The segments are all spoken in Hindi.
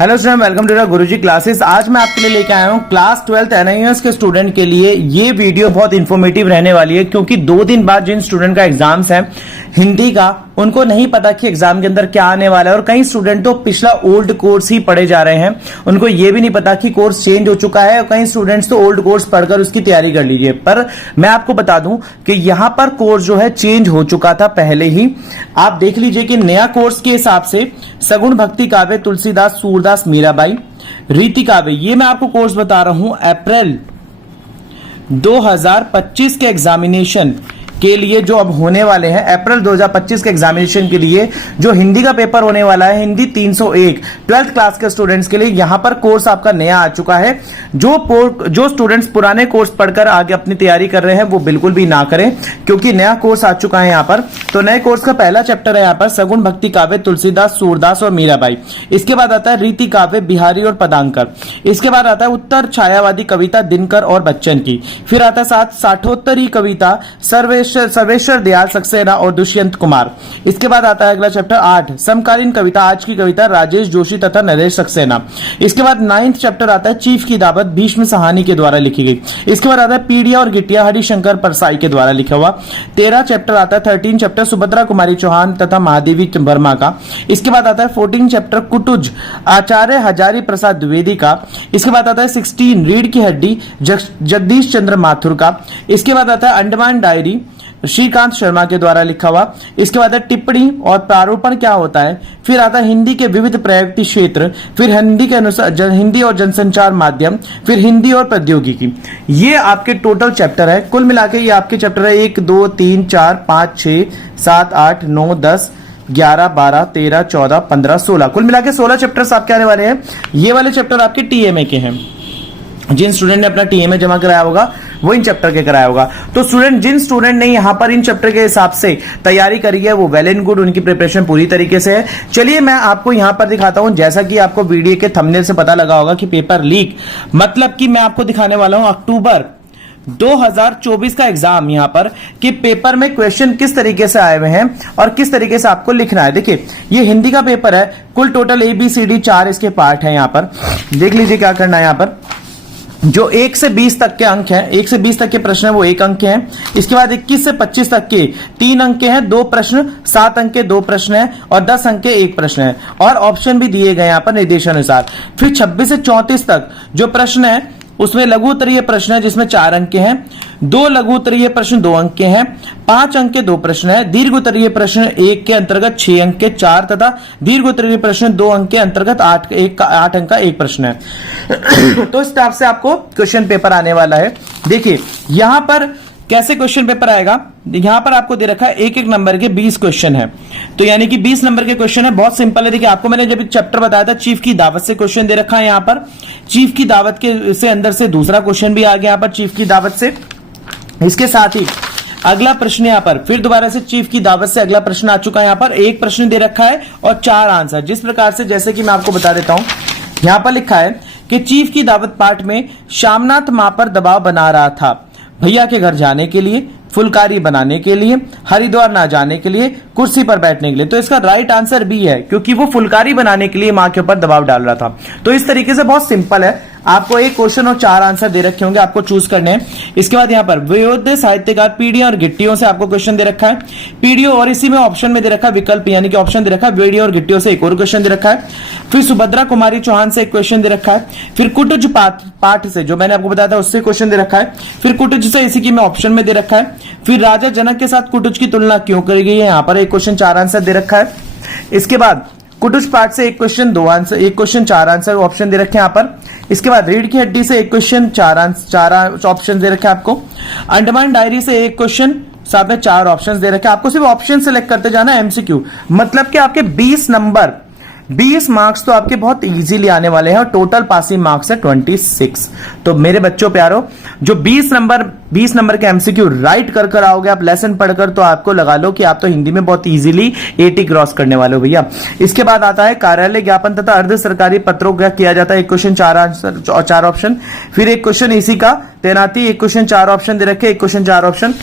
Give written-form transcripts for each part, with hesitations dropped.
Hello student, welcome to Guruji classes. आज मैं आपके लिए लेके आया हूँ क्लास 12th एनआईएस के स्टूडेंट के लिए। ये वीडियो बहुत इंफॉर्मेटिव रहने वाली है क्योंकि 2 दिन बाद जिन स्टूडेंट का एग्जाम्स है हिंदी का, उनको नहीं पता कि एग्जाम के अंदर क्या आने वाला है। और कई स्टूडेंट तो पिछला ओल्ड कोर्स ही पढ़े जा रहे हैं, उनको ये भी नहीं पता कि कोर्स चेंज हो चुका है। और कई स्टूडेंट्स तो ओल्ड कोर्स पढ़कर उसकी तैयारी कर लीजिए। पर मैं आपको बता दूं कि यहां पर कोर्स जो है चेंज हो चुका था पहले ही। आप देख लीजिए कि नया कोर्स के हिसाब से सगुण भक्ति काव्य, तुलसीदास, सूरदास, मीराबाई, रीति काव्य, ये मैं आपको कोर्स बता रहा हूं अप्रैल 2025 के एग्जामिनेशन के लिए जो अब होने वाले हैं। अप्रैल 2025 के एग्जामिनेशन के लिए जो हिंदी का पेपर होने वाला है, हिंदी 301 12th क्लास के स्टूडेंट्स के लिए यहां पर कोर्स आपका नया आ चुका है। जो स्टूडेंट्स पुराने कोर्स पढ़कर आगे अपनी तैयारी कर रहे हैं वो बिल्कुल भी ना करें क्योंकि नया कोर्स आ चुका है यहां पर। तो नए कोर्स का पहला चैप्टर है यहां पर सगुण भक्ति काव्य, तुलसीदास, सूरदास और मीराबाई। इसके बाद आता है रीति काव्य, बिहारी और पदांकर। इसके बाद आता है उत्तर छायावादी कविता, दिनकर और बच्चन की। फिर आता है साठोत्तरी कविता, सर्वेश्वर दयाल सक्सेना और दुष्यंत कुमार। इसके बाद आता है अगला चैप्टर 8 समकालीन कविता, आज की कविता, राजेश जोशी तथा नरेश सक्सेना। इसके बाद 9th चैप्टर आता है चीफ की दावत, भीष्म साहनी के द्वारा लिखी गई। इसके बाद आता है पीड़िया और गिटिया, हरिशंकर परसाई के द्वारा लिखा हुआ। 13 चैप्टर आता है 13 चैप्टर सुभद्रा कुमारी चौहान तथा महादेवी वर्मा का। इसके बाद आता है 14 चैप्टर कुटुज, आचार्य हजारी प्रसाद द्विवेदी का। इसके बाद आता है 16 रीढ़ की हड्डी, जगदीश चंद्र माथुर का। इसके बाद आता है अंडमान डायरी, श्रीकांत शर्मा के द्वारा लिखा हुआ। इसके बाद टिप्पणी और प्रारूपण क्या होता है। फिर आता है हिंदी के विविध प्रयुक्ति क्षेत्र, फिर हिंदी के अनुसार हिंदी और जनसंचार माध्यम, फिर हिंदी और प्रौद्योगिकी। ये आपके टोटल चैप्टर है। कुल मिला के ये आपके चैप्टर है 1 2 3 4 5 6 7 8 9 10 11 12 13 14 15 16, कुल मिला के 16 चैप्टर्स आपके आने वाले हैं। ये वाले चैप्टर आपके टीएमए के हैं। जिन स्टूडेंट ने अपना टीएमए जमा कराया होगा वो इन चैप्टर के कराया होगा। तो जिन स्टूडेंट ने यहां पर इन चैप्टर के हिसाब से तैयारी करी है वो वेल एंड गुड, उनकी प्रिपरेशन पूरी तरीके से है। चलिए मैं आपको यहां पर दिखाता हूं। जैसा कि आपको वीडियो के थंबनेल से पता लगा होगा कि पेपर लीक, मतलब कि मैं आपको दिखाने वाला हूं अक्टूबर 2024 का एग्जाम यहां पर कि पेपर में क्वेश्चन किस तरीके से आए हुए हैं और किस तरीके से आपको लिखना है। देखिए ये हिंदी का पेपर है, कुल टोटल ABCD 4 इसके पार्ट है। यहां पर देख लीजिए क्या करना है। यहां पर जो 1 से 20 तक के अंक हैं, 1 से 20 तक के प्रश्न है वो 1 अंक के हैं। इसके बाद 21 से 25 तक के 3 अंक के हैं 2 प्रश्न, 7 अंक के 2 प्रश्न है और 10 अंक के 1 प्रश्न है। और ऑप्शन भी दिए गए यहाँ पर निर्देशानुसार। फिर 26 से 34 तक जो प्रश्न है उसमें लघु उत्तरीय प्रश्न है जिसमें 4 अंक के हैं, 2 लघु उत्तरीय प्रश्न 2 अंक के हैं, 5 अंक के 2 प्रश्न है, दीर्घ उत्तरीय प्रश्न 1 के अंतर्गत 6 अंक के 4 तथा दीर्घ उत्तरीय प्रश्न 2 अंक के अंतर्गत 8 अंक का 1 प्रश्न है। तो इस टाइप से आपको क्वेश्चन पेपर आने वाला है। देखिए यहां पर कैसे क्वेश्चन पेपर आएगा। यहां पर आपको दे रखा है 1-1 नंबर के 20 क्वेश्चन है, तो यानी कि 20 नंबर के क्वेश्चन है। बहुत सिंपल है। देखिए आपको मैंने जब एक चैप्टर बताया था चीफ की दावत से क्वेश्चन दे रखा है। यहां पर चीफ की दावत के से अंदर से दूसरा क्वेश्चन भी आ गया यहां पर चीफ की दावत से। इसके साथ ही अगला प्रश्न यहां पर फिर दोबारा से चीफ की दावत से अगला प्रश्न आ चुका है। यहां पर 1 प्रश्न दे रखा है और 4 आंसर। जिस प्रकार से, जैसे कि मैं आपको बता देता हूं, यहां पर लिखा है कि चीफ की दावत पाठ में श्यामनाथ मां पर दबाव बना रहा था, भैया के घर जाने के लिए, फुलकारी बनाने के लिए, हरिद्वार ना जाने के लिए, कुर्सी पर बैठने के लिए। तो इसका राइट आंसर बी है क्योंकि वो फुलकारी बनाने के लिए मां के ऊपर दबाव डाल रहा था। तो इस तरीके से बहुत सिंपल है। आपको 1 क्वेश्चन और 4 आंसर दे रखे होंगे, आपको चूज करने हैं। इसके बाद यहाँ पर वयोध्य साहित्यकार पीढ़ियों और गिट्टियों से आपको क्वेश्चन दे रखा है। पीढ़ियों और इसी में ऑप्शन में दे रखा है विकल्प, यानी कि ऑप्शन दे रखा है पीढ़ियों और गिट्टियों से एक और क्वेश्चन दे रखा है। फिर सुभद्रा कुमारी चौहान से एक क्वेश्चन दे रखा है। फिर कुटुज पाठ से, जो मैंने आपको बताया था, उससे क्वेश्चन दे रखा है। फिर कुटुज से, इसी की मैं ऑप्शन में दे रखा है। फिर राजा जनक के साथ कुटुज की तुलना क्यों करी गई है, यहाँ पर 1 क्वेश्चन 4 आंसर दे रखा है। इसके बाद कुटुज पाठ से 1 question 2 answer, 1 question 4 answer option दे रखे हैं यहाँ पर। इसके बाद रीढ़ की हड्डी से 1 क्वेश्चन 4 ऑप्शन दे रखे हैं आपको। अंडमान डायरी से 1 क्वेश्चन, साथ में 4 ऑप्शन दे रखे हैं। आपको सिर्फ ऑप्शन सेलेक्ट करते जाना है, MCQ, मतलब कि आपके 20 नंबर 20 मार्क्स तो आपके बहुत इजीली आने वाले हैं और टोटल पासिंग मार्क्स है 26। तो मेरे बच्चों प्यारो, जो 20 नंबर के एमसीक्यू राइट कर आओगे आप लेसन पढ़कर, तो आपको लगा लो कि आप तो हिंदी में बहुत इजीली 80 क्रॉस करने वाले हो भैया। इसके बाद आता है कार्यालय ज्ञापन तथा अर्ध सरकारी पत्रों का किया जाता है। 1 क्वेश्चन 4 आंसर और 4 ऑप्शन। फिर 1 क्वेश्चन इसी का तैनाती, 1 क्वेश्चन 4 ऑप्शन दे रखे, 1 क्वेश्चन 4 ऑप्शन।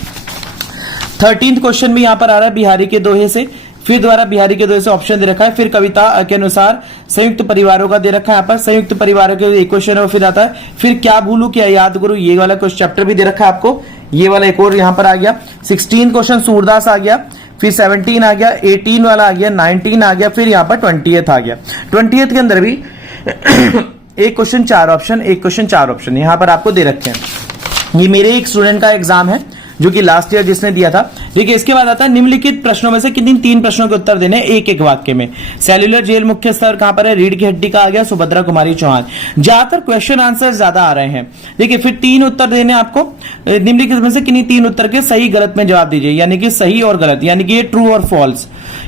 13th क्वेश्चन भी यहां पर आ रहा है बिहारी के दोहे से। फिर दोबारा बिहारी के 2 से ऑप्शन दे रखा है, फिर कविता के अनुसार संयुक्त परिवारों का दे रखा है यहाँ पर, संयुक्त परिवारों के एक क्वेश्चन है, फिर आता है फिर क्या भूलू क्या याद करूं, ये वाला कुछ चैप्टर भी दे रखा है आपको, ये वाला एक और यहाँ पर आ गया। 16 क्वेश्चन सूरदास आ गया, फिर 17 आ गया, 18 वाला आ गया, 19 आ गया, फिर यहाँ पर 20th आ गया। 20th के अंदर भी एक क्वेश्चन 4 ऑप्शन, एक क्वेश्चन 4 ऑप्शन यहाँ पर आपको दे रखे हैं। ये मेरे एक स्टूडेंट का एग्जाम है जो कि लास्ट ईयर जिसने दिया था। ठीक है, इसके बाद आता है निम्नलिखित प्रश्नों में से किन 3 प्रश्नों के उत्तर देने एक एक वाक्य में। सेल्युलर जेल मुख्य स्तर कहां पर है, रीढ़ की हड्डी का आ गया, सुभद्रा कुमारी चौहान। ज्यादातर क्वेश्चन आंसर ज्यादा आ रहे हैं। देखिए फिर 3 उत्तर देने आपको, निम्नलिखित में से किन्हीं 3 उत्तर के सही गलत में जवाब दीजिए, यानी कि सही और गलत, यानी कि ये ट्रू और फॉल्स,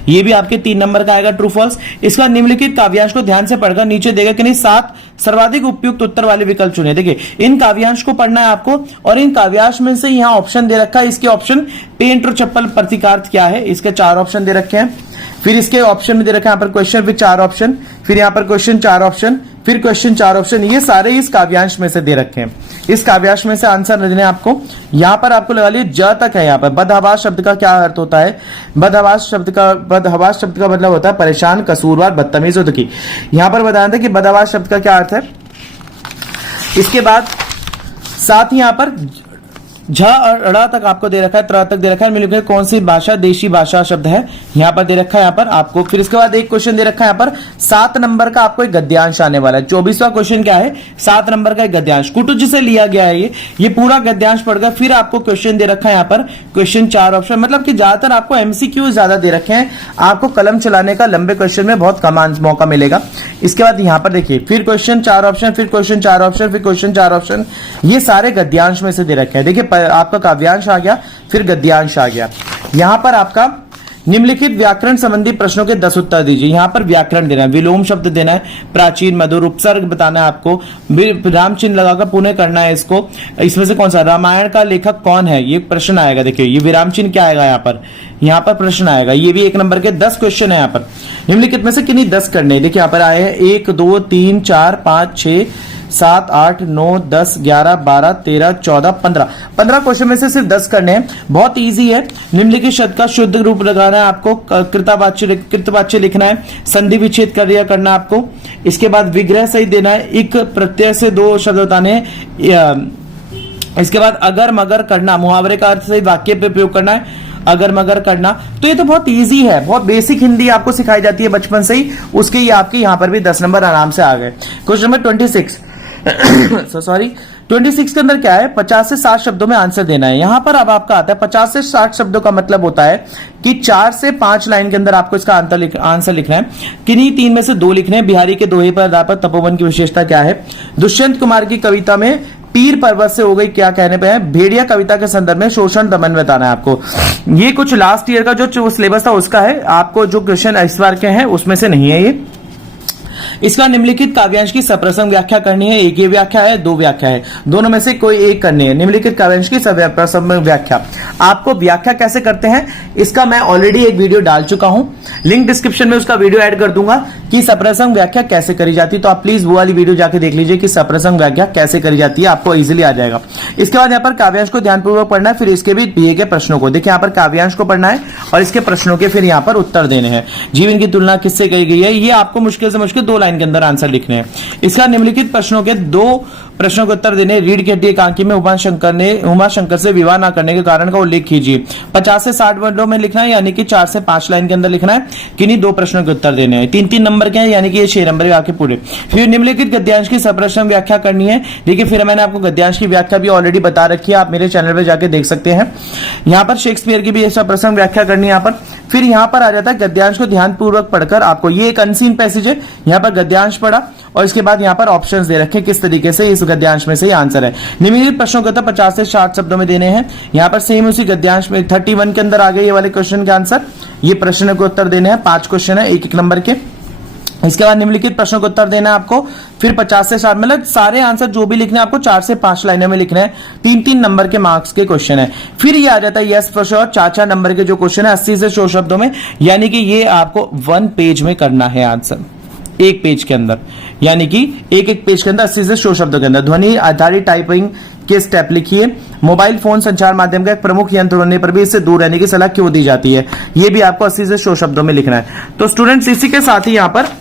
ये भी आपके 3 नंबर का आएगा, ट्रू फॉल्स। इसका निम्नलिखित काव्यांश को ध्यान से पढ़कर नीचे देगा कि नहीं 7 सर्वाधिक उपयुक्त उत्तर वाले विकल्प चुने। देखिए इन काव्यांश को पढ़ना है आपको, और इन काव्यांश में से यहाँ ऑप्शन दे रखा है, इसके ऑप्शन पेंट और चप्पल प्रतीकार्थ क्या है, इसके 4 ऑप्शन दे रखे हैं। फिर इसके ऑप्शन में दे रखा है यहाँ पर क्वेश्चन विद 4 ऑप्शन, फिर यहाँ पर क्वेश्चन 4 ऑप्शन, फिर क्वेश्चन 4 ऑप्शन, ये सारे इस काव्यांश में से दे रखे हैं। इस काव्यांश में से आंसर देने आपको, यहाँ पर आपको लगा लिया ज तक है। यहाँ पर बदहवास शब्द का क्या अर्थ होता है, बदहवास शब्द का मतलब होता है परेशान, कसूरवार, बदतमीज और दुखी। यहाँ पर बताना था कि बदहवास शब्द का क्या अर्थ है। इसके बाद साथ ही यहाँ पर झ और ड़ तक आपको दे रखा है, त्र तक दे रखा है, मिल के कौन सी भाषा देशी भाषा शब्द है यहाँ पर दे रखा है यहाँ पर आपको। फिर इसके बाद एक क्वेश्चन दे रखा है यहाँ पर 7 नंबर का आपको एक गद्यांश आने वाला है। 24वां क्वेश्चन क्या है, 7 नंबर का एक गद्यांश कुटुज से लिया गया है। ये पूरा गद्यांश पढ़कर फिर आपको क्वेश्चन दे रखा है यहाँ पर क्वेश्चन 4 ऑप्शन, मतलब कि ज्यादातर आपको एमसीक्यू ज्यादा दे रखे हैं, आपको कलम चलाने का लंबे क्वेश्चन में बहुत कम मौका मिलेगा। इसके बाद यहाँ पर देखिए फिर क्वेश्चन 4 ऑप्शन, फिर क्वेश्चन 4 ऑप्शन, फिर क्वेश्चन 4 ऑप्शन, ये सारे गद्यांश में से दे रखे हैं। देखिए आपका काव्यांश आ गया, फिर गद्यांश आ गया। यहां पर आपका निम्नलिखित व्याकरण संबंधी प्रश्नों के 10 उत्तर दीजिए। यहां पर व्याकरण देना है, विलोम शब्द देना है, प्राचीन, मधुर, उपसर्ग बताना है आपको, राम चिन्ह लगाकर पुनः करना है इसको। इसमें से कौन सा रामायण का लेखक कौन है, ये प्रश्न आएगा। देखिए ये विराम चिन्ह क्या आएगा यहाँ पर प्रश्न आएगा। ये भी 1 नंबर के 10 क्वेश्चन है यहाँ पर। निम्नलिखित में से किन्हीं 10 करने, देखिए यहाँ पर आए हैं 1 2 3 4 5 6 7 8 9 10 11 12 13 14 15 क्वेश्चन में से सिर्फ 10 करने हैं। बहुत इजी है। निम्नलिखित शब्द का शुद्ध रूप लगाना है आपको, कृतवाच्य लिखना है, संधि विच्छेद करना आपको। इसके बाद विग्रह सही देना है, इक प्रत्यय से 2 शब्द बताने हैं। इसके बाद अगर मगर करना, मुहावरे का अर्थ सही वाक्य पे प्रयोग करना है, अगर मगर करना। तो ये तो बहुत इजी है, बहुत बेसिक हिंदी आपको सिखाई जाती है बचपन से ही, उसके ही आपके यहाँ पर भी 10 नंबर आराम से आ गए। क्वेश्चन नंबर 26 26 के अंदर क्या है, 50 से 60 शब्दों में आंसर देना है। यहां पर अब आपका आता है 50 से 60 शब्दों का मतलब होता है कि 4 से 5 लाइन के अंदर आपको इसका आंसर लिखना है। किन्हीं 3 में से 2 लिखने हैं। बिहारी के दोहे पर आधार पर तपोवन की विशेषता क्या है, दुष्यंत कुमार की कविता में पीर पर्वत से हो गई क्या कहने पे है, भेड़िया कविता के संदर्भ में शोषण दमन बताना है आपको। ये कुछ लास्ट ईयर का जो सिलेबस था उसका है, आपको जो क्वेश्चन इस बार के हैं उसमें से नहीं है ये। इसका निम्नलिखित काव्यांश की सप्रसंग व्याख्या करनी है। एक ये व्याख्या है, 2 व्याख्या है, दोनों में से कोई एक करनी है। निम्नलिखित काव्यांश की सप्रसंग व्याख्या, आपको व्याख्या कैसे करते हैं इसका मैं ऑलरेडी एक वीडियो डाल चुका हूं, लिंक डिस्क्रिप्शन में उसका वीडियो ऐड कर दूंगा कि सप्रसंग व्याख्या कैसे करी जाती है। तो आप प्लीज वो वाली वीडियो जाके देख लीजिए कि सप्रसंग व्याख्या कैसे करी जाती है, आपको इजिली आ जाएगा। इसके बाद यहाँ पर काव्यांश को ध्यानपूर्वक पढ़ना है, फिर इसके भी दिए गए प्रश्नों को देखिए, यहाँ पर काव्यांश को पढ़ना है और इसके प्रश्नों के फिर यहाँ पर उत्तर देने हैं। जीवन की तुलना किससे कही गई है, ये आपको मुश्किल से मुश्किल 2 लाइन के अंदर आंसर लिखने हैं। इसका निम्नलिखित प्रश्नों के 2 प्रश्नों के उत्तर देने। रीढ़ की हड्डी एकांकी में उमाशंकर से विवाह न करने के कारण का उल्लेख कीजिए। 50 से 60 वर्डों में लिखना है, यानी कि 4 से 5 लाइन के अंदर लिखना है। किन्हीं 2 प्रश्नों के उत्तर देने हैं। 3-3 नंबर के हैं, यानी कि ये 6 नंबर आपके पूरे। फिर निम्नलिखित गद्यांश की सप्रसंग व्याख्या करनी है। देखिए फिर मैंने आपको गद्यांश की व्याख्या भी ऑलरेडी बता रखी है, आप मेरे चैनल पर जाके देख सकते हैं। यहाँ पर शेक्सपियर की भी सप्रसंग व्याख्या करनी है यहाँ पर। फिर यहाँ पर आ जाता है गद्यांश को ध्यानपूर्वक पढ़कर आपको, ये एक अनसीन पैसेज है, यहाँ पर गद्यांश पढ़ा और इसके बाद यहाँ पर ऑप्शंस दे रखे किस तरीके से इस गद्यांश में से आंसर है। निम्नलिखित प्रश्नों के तो 50 से 60 शब्दों में देने हैं। यहाँ पर सेम उसी गद्यांश में 31 के अंदर आ गए ये वाले क्वेश्चन के आंसर। ये प्रश्न के उत्तर देने हैं, 5 क्वेश्चन है 1-1 नंबर के। इसके बाद निम्नलिखित प्रश्नों का उत्तर देना है आपको। फिर 50 से 60 मतलब सारे आंसर जो भी लिखने हैं आपको 4 से 5 लाइनों में लिखना है। 3-3 नंबर के मार्क्स के क्वेश्चन है। फिर ये आ जाता है यस फॉर श्योर 4-4 नंबर के जो क्वेश्चन है 80 से 100 शब्दों में, यानी कि ये आपको 1 पेज में करना है आंसर, 1 पेज के अंदर, यानी कि एक पेज के अंदर 80 से 100 शब्दों के अंदर। ध्वनि आधारित टाइपिंग के स्टेप लिखिए। मोबाइल फोन संचार माध्यम का एक प्रमुख यंत्र होने पर भी इससे दूर रहने की सलाह क्यों दी जाती है, ये भी आपको 80 से 100 शब्दों में लिखना है। तो स्टूडेंट्स इसी के साथ ही यहां पर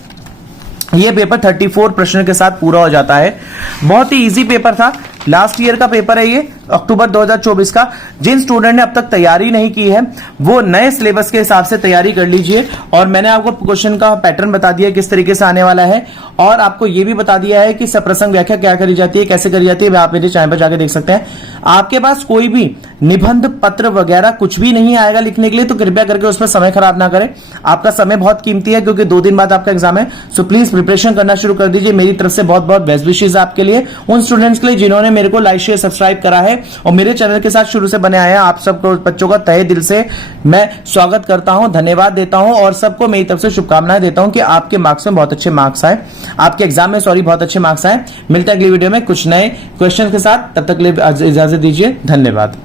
ये पेपर 34 प्रश्न के साथ पूरा हो जाता है। बहुत ही इजी पेपर था, लास्ट ईयर का पेपर है ये, अक्टूबर 2024 का। जिन स्टूडेंट ने अब तक तैयारी नहीं की है वो नए सिलेबस के हिसाब से तैयारी कर लीजिए। और मैंने आपको क्वेश्चन का पैटर्न बता दिया किस तरीके से आने वाला है, और आपको ये भी बता दिया है कि सप्रसंग व्याख्या क्या करी जाती है, कैसे करी जाती है, आप मेरे चैनल पर जाकर देख सकते हैं। आपके पास कोई भी निबंध पत्र वगैरह कुछ भी नहीं आएगा लिखने के लिए, तो कृपया करके उसमें समय खराब ना करें। आपका समय बहुत कीमती है क्योंकि 2 दिन बाद आपका एग्जाम है। सो प्लीज प्रिपरेशन करना शुरू कर दीजिए। मेरी तरफ से बहुत बहुत बेस्ट विशेष आपके लिए, उन स्टूडेंट्स के लिए जिन्होंने मेरे को लाइक शेयर सब्सक्राइब करा है और मेरे चैनल के साथ शुरू से बने आए हैं। आप सबको बच्चों का तहे दिल से मैं स्वागत करता हूं, धन्यवाद देता हूं और सबको मेरी तरफ से शुभकामनाएं देता हूं कि आपके मार्क्स में बहुत अच्छे मार्क्स आए, आपके एग्जाम में बहुत अच्छे मार्क्स आए। मिलता है अगली वीडियो में कुछ नए क्वेश्चन के साथ, तब तक के लिए इजाजत दीजिए, धन्यवाद।